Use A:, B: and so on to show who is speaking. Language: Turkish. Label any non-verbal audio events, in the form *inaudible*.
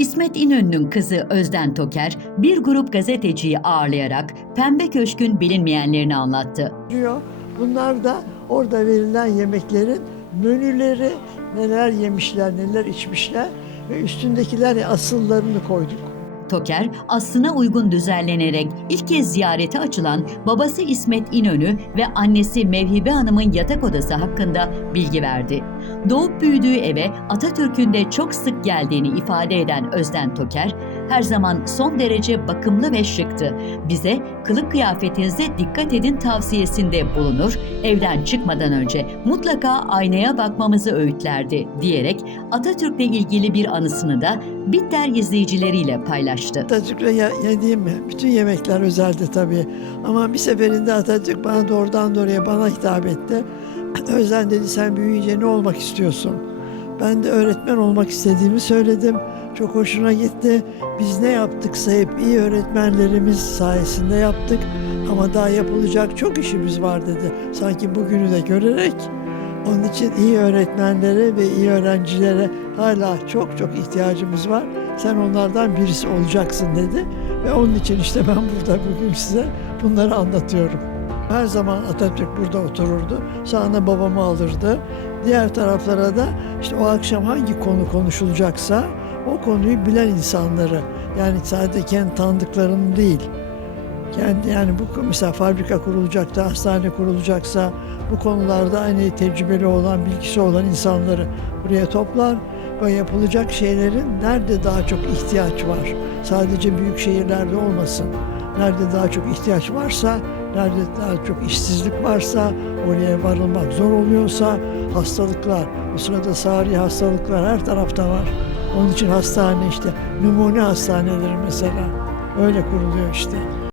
A: İsmet İnönü'nün kızı Özden Toker bir grup gazeteciyi ağırlayarak Pembe Köşk'ün bilinmeyenlerini anlattı.
B: Bunlar da orada verilen yemeklerin menüleri, neler yemişler, neler içmişler ve üstündekiler asıllarını koyduk.
A: Toker aslına uygun düzenlenerek ilk kez ziyarete açılan babası İsmet İnönü ve annesi Mevhibe Hanım'ın yatak odası hakkında bilgi verdi. Doğup büyüdüğü eve Atatürk'ün de çok sık geldiğini ifade eden Özden Toker, her zaman son derece bakımlı ve şıktı. Bize kılık kıyafetinize dikkat edin tavsiyesinde bulunur, evden çıkmadan önce mutlaka aynaya bakmamızı öğütlerdi diyerek Atatürk'le ilgili bir anısını da Bitter izleyicileriyle paylaştı.
B: Atatürk'le ye- yediğim bütün yemekler özeldi tabii. Ama bir seferinde Atatürk bana doğrudan doğruya bana hitap etti. *clears throat* Özden dedi sen büyüyünce ne olmak istiyorsun? Ben de öğretmen olmak istediğimi söyledim. Çok hoşuna gitti. Biz ne yaptıksa hep iyi öğretmenlerimiz sayesinde yaptık. Ama daha yapılacak çok işimiz var dedi. Sanki bugünü de görerek. Onun için iyi öğretmenlere ve iyi öğrencilere hala çok çok ihtiyacımız var. Sen onlardan birisi olacaksın dedi. Ve onun için işte ben burada bugün size bunları anlatıyorum. Her zaman Atatürk burada otururdu. Sağına babamı alırdı. Diğer taraflara da işte o akşam hangi konu konuşulacaksa o konuyu bilen insanları yani sadece kendi tanıdıklarını değil kendi yani bu mesela fabrika kurulacaksa, hastane kurulacaksa bu konularda hani tecrübeli olan, bilgisi olan insanları buraya toplar ve yapılacak şeylerin nerede daha çok ihtiyaç var. Sadece büyük şehirlerde olmasın. Nerede daha çok ihtiyaç varsa, nerede daha çok işsizlik varsa, oraya varılmak zor oluyorsa hastalıklar, bu sırada sari hastalıklar her tarafta var. Onun için hastane işte, numune hastaneleri mesela öyle kuruluyor işte.